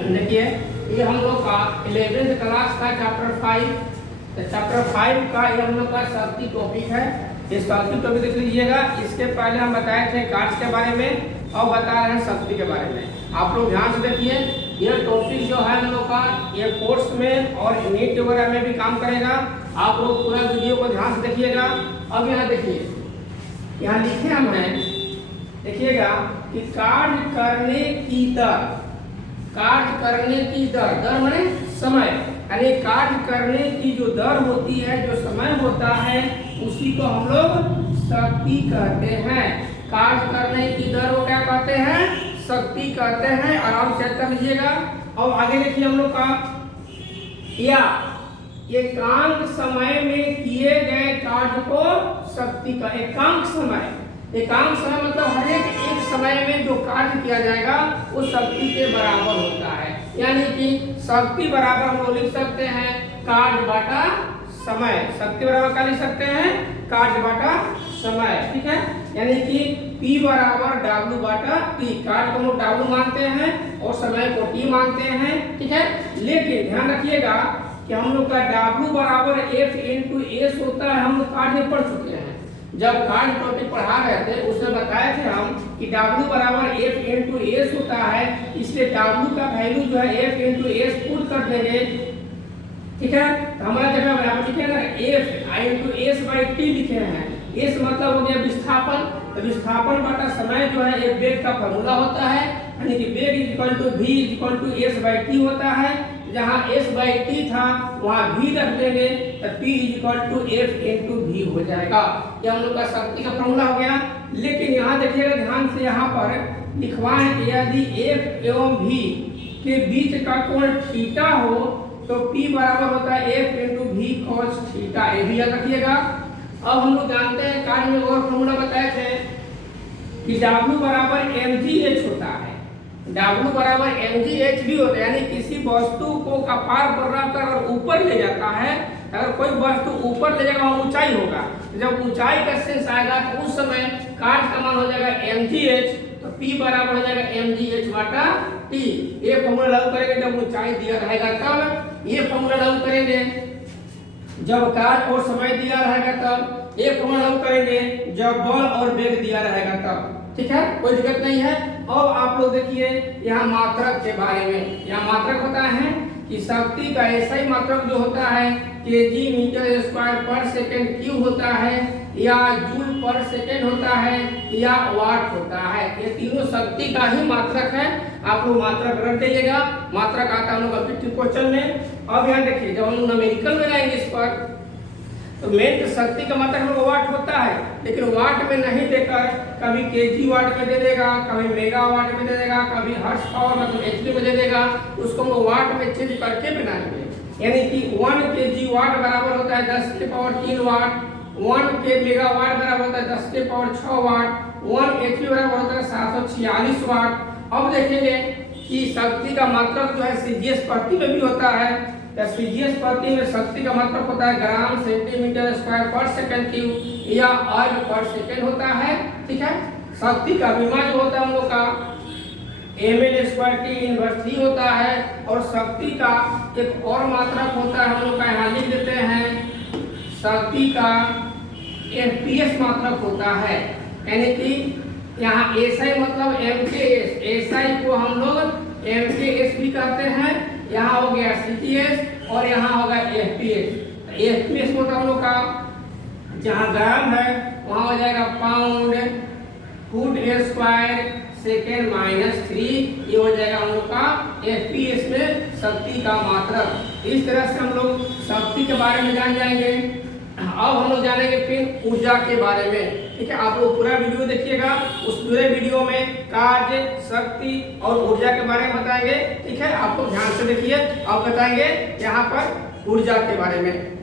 देखिए ये हम लोग का 11th क्लास का चैप्टर 5। तो चैप्टर 5 का ये हम लोग का शक्ति टॉपिक है। ये शक्ति टॉपिक देख लीजिएगा। इसके पहले हम बताए थे कार्ड्स के बारे में और बता रहे हैं शक्ति के बारे में। आप लोग ध्यान से देखिए, ये टॉपिक जो है हम लोग का ये कोर्स में और नीट वगैरह में भी काम करेगा। आप लोग पूरा वीडियो को ध्यान से देखिएगा। अब यहाँ देखिए, यहाँ लिखे हम हैं, देखिएगा कि कार्य करने की दर, कार्य करने की दर, दर माने समय, यानी कार्य करने की जो दर होती है, जो समय होता है, उसी को हम लोग शक्ति कहते हैं। कार्य करने की दर को क्या कहते हैं? शक्ति कहते हैं। आराम से कर लीजिएगा। और आगे देखिए हम लोग का या एकांक समय में किए गए कार्य को शक्ति का एकांक समय, एकांक समय मतलब हर एक समय में जो कार्य किया जाएगा वो शक्ति के बराबर होता है। यानी कि शक्ति बराबर हम लोग लिख सकते हैं कार्य बटा समय। शक्ति बराबर क्या लिख सकते हैं? कार्य बटा समय। ठीक है, यानी कि P बराबर W बटा T। कार्य को हम लोग W मानते हैं और समय को T मानते हैं। ठीक है, लेकिन ध्यान रखिएगा कि हम लोग का W बराबर F इंटू S होता है। हम लोग कार्य पढ़ चुके हैं, जब कार्य टॉपिक पढ़ा रहे थे उसमें बताए थे हम कि W बराबर F इंटू S होता है। इसलिए W का वैल्यू जो है F इंटू S पुट कर देंगे। ठीक है, तो हमारा जगह यहाँ पर लिखे ना F into S by T लिखे हैं। S मतलब हो गया विस्थापन। तो विस्थापन बटा समय जो है एक वेग का फॉर्मूला होता है, यानी कि वेग equal to V equal to S by T होता है। जहाँ S बाई T था वहाँ V रख देंगे तो P equal to F into V हो जाएगा। ये हम लोग का शक्ति का फॉर्मूला हो गया। लेकिन यहाँ देखिएगा ध्यान से, यहाँ पर लिखवाएं कि यदि F एवं V के बीच का कोण थीटा हो तो P बराबर होता है F into V cos theta. ये भी याद रखिएगा। अब हम लोग जानते हैं कार्य में और फॉर्मूला बताए थे कि W बराबर mgh होता है। W बराबर mgh भी होता है, यानी किसी वस्तु को कपार पर रखकर अगर ऊपर ले जाता है, अगर कोई वस्तु ऊपर ले जाएगा वहाँ ऊंचाई होगा। जब ऊंचाई का सेंस आएगा तो उस समय कार्य का मान हो जाएगा mgh। तो P बराबर हो जाएगा mgh बटा T। ये फॉर्मूला लागू करेंगे जब ऊंचाई दिया रहेगा तब। ये फॉर्मूला लागू करेंगे जब कार्य और समय दिया रहेगा तब। ये फॉर्मूला लागू करेंगे जब बल और वेग दिया रहेगा तब। ठीक है, कोई दिक्कत नहीं है। अब आप लोग देखिए यहाँ मात्रक के बारे में। यहाँ मात्रक होता है कि शक्ति का ऐसा ही मात्रक जो होता है केजी मीटर स्क्वायर पर सेकेंड क्यूब होता है, या जूल पर सेकेंड होता है, या वाट होता है। ये तीनों शक्ति का ही मात्रक है। आप लोग मात्रक रख दीजिएगा। मात्रक आता है हम लोग फिफ्टी क्वेश्चन में। अब यहाँ देखिए, जब हम लोग न्यूमेरिकल में जाएंगे इस पर, तो मेन शक्ति का मात्रक हम लोग वाट होता है, लेकिन वाट में नहीं देकर कभी केजी वाट में दे देगा, कभी मेगा वाट में दे देगा, कभी हर्ट्ज पावर मतलब एचपी में दे देगा। उसको हम लोग वाट में चेंज करके बनाएंगे। यानी कि 1 केजी वाट बराबर होता है 10 के पावर 3 वाट। 1 के मेगा वाट बराबर होता है 10 के पावर 6 वाट। 1 एचपी बराबर होता है 746 वाट। अब देखेंगे कि शक्ति का मात्रक जो है सीजीएस प्रति में भी होता है। सीजीएस प्रति में शक्ति का मात्रक होता है ग्राम सेंटीमीटर स्क्वायर पर सेकंड क्यूब, या अर्ग पर सेकंड होता है। ठीक है, शक्ति का विमा जो होता है हम लोग का ml स्क्वायर T इनवर्स 3 होता है। और शक्ति का एक और मात्रक होता है, हम लोग का यहाँ लिख देते हैं, शक्ति का fps मात्रक होता है। यानी कि यहाँ SI मतलब mks, SI को हम लोग mks भी कहते हैं। यहाँ हो गया CTS और यहाँ होगा FPS। FPS होता है हम लोग का, जहाँ ग्राम है वहाँ हो जाएगा पाउंड फुट स्क्वायर सेकेंड -3। ये हो जाएगा हम लोग का FPS में शक्ति का मात्रक। इस तरह से हम लोग शक्ति के बारे में जान जाएंगे। अब हम लोग जानेंगे फिर ऊर्जा के बारे में। ठीक है, आप लोग पूरा वीडियो देखिएगा। उस पूरे वीडियो में कार्य, शक्ति और ऊर्जा के बारे में बताएंगे। ठीक है, आप लोग ध्यान से देखिए। अब बताएंगे यहाँ पर ऊर्जा के बारे में।